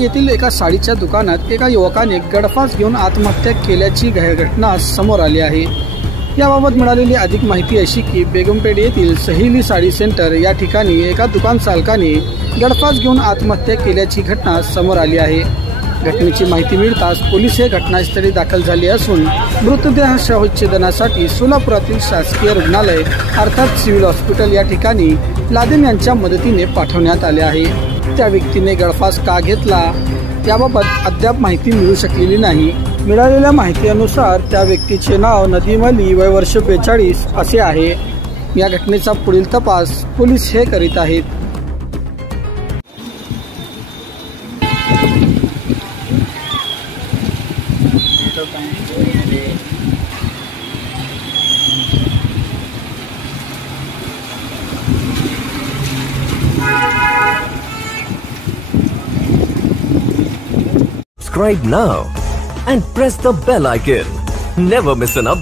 येथील एका साडीच्या दुकानात एका युवकाने गळफास घेऊन आत्महत्या केल्याची घटना समोर आली आहे। याबाबत मिळालेली अधिक माहिती अशी की बेगमपेठ येथील सहेली साडी सेंटर या ठिकाणी एका दुकान चालकाने गळफास घेऊन आत्महत्या केल्याची घटना समोर आली आहे। घटनेची माहिती मिळताच पोलीस हे घटनास्थळी दाखल झाले असून मृतदेह शवविच्छेदनासाठी सोलापुरातील शासकीय रुग्णालय अर्थात सिव्हिल हॉस्पिटल या ठिकाणी लादेन यांच्या मदतीने पाठवण्यात आले आहे। त्या व्यक्तीने गळफास का घेतला याबाबत अद्याप माहिती मिळू शकलेली नाही। मिळालेल्या माहितीनुसार त्या व्यक्तीचे नाव नदीम अली, वय वर्ष 42 असे आहे। या घटनेचा पुढील तपास पोलीस हे करीत आहेत। Subscribe now and press the bell icon. Never miss an update.